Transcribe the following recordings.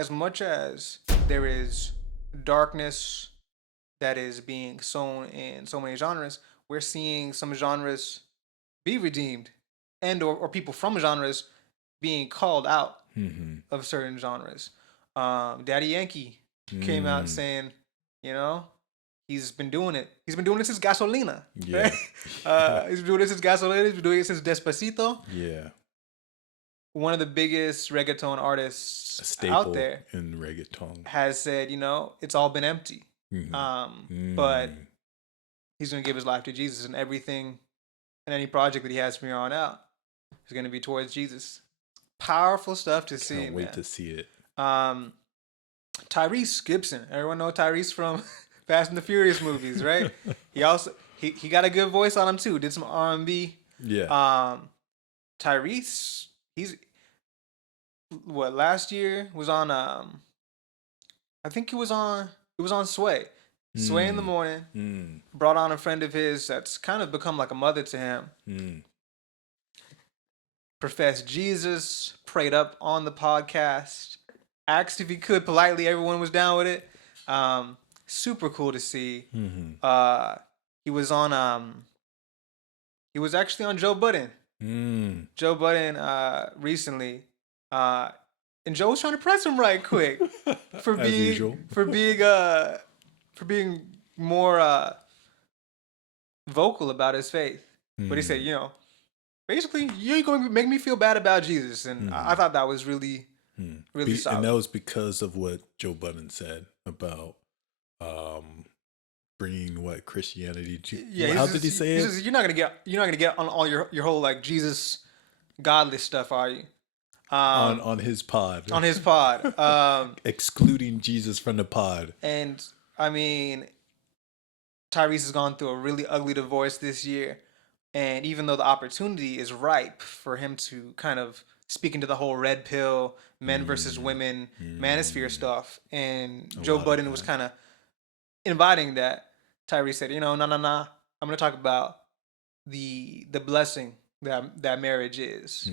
as much as there is darkness that is being sown in so many genres, we're seeing some genres be redeemed, and or people from genres being called out of certain genres. Daddy Yankee came out saying, you know, he's been doing it. He's been doing this since Gasolina. Yeah. Right? He's been doing this since Gasolina. He's been doing it since Despacito. Yeah. One of the biggest reggaeton artists out there in reggaeton has said, you know, it's all been empty. But he's going to give his life to Jesus, and everything and any project that he has from here on out is going to be towards Jesus. Powerful stuff to see. Can't wait to see it. Tyrese Gibson. Everyone know Tyrese from Fast and the Furious movies, right? He also he got a good voice on him too. Did some R&B. Yeah. Tyrese, he's last year was on I think it was on Sway. Sway in the Morning. Brought on a friend of his that's kind of become like a mother to him. Professed Jesus, prayed up on the podcast, asked if he could politely. Everyone was down with it. Super cool to see. He was on he was actually on Joe Budden. Joe Budden recently. And Joe was trying to press him right quick for being more vocal about his faith. But he said, you know, basically, you're going to make me feel bad about Jesus. And I thought that was really solid. And that was because of what Joe Budden said about bringing what Christianity to. Yeah, how did he say it? Says, you're not gonna get on all your whole like Jesus godless stuff, are you? On his pod. On his pod. Excluding Jesus from the pod. And I mean, Tyrese has gone through a really ugly divorce this year. And even though the opportunity is ripe for him to kind of speak into the whole red pill, men versus women, manosphere stuff, and Joe Budden was kind of inviting that, Tyrese said, you know, no. I'm going to talk about the blessing that marriage is.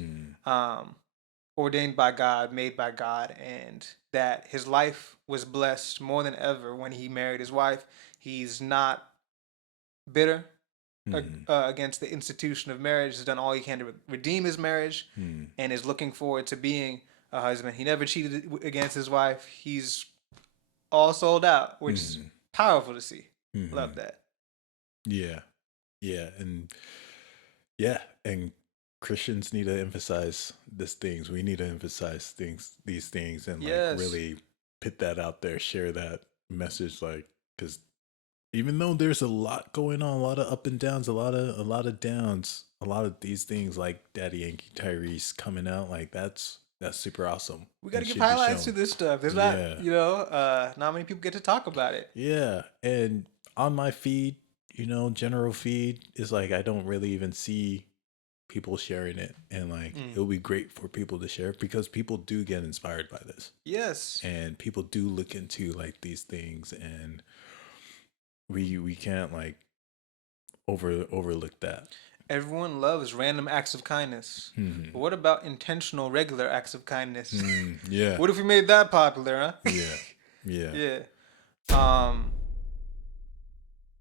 Ordained by God, made by God, and that his life was blessed more than ever when he married his wife. He's not bitter against the institution of marriage. He's done all he can to redeem his marriage and is looking forward to being a husband. He never cheated against his wife. He's all sold out, which is powerful to see. Love that. Yeah. And Christians need to emphasize these things. We need to emphasize these things, and like really put that out there, share that message, like, because even though there's a lot going on, a lot of up and downs, a lot of downs, a lot of these things like Daddy Yankee, Tyrese coming out, like that's super awesome. We got to give highlights to this stuff. There's not, you know, not many people get to talk about it. Yeah, and on my feed, you know, general feed is like I don't really even see people sharing it, and like it would be great for people to share because people do get inspired by this. Yes, and people do look into like these things, and we can't like overlook that. Everyone loves random acts of kindness. But what about intentional, regular acts of kindness? Yeah. What if we made that popular, huh? Yeah. Yeah.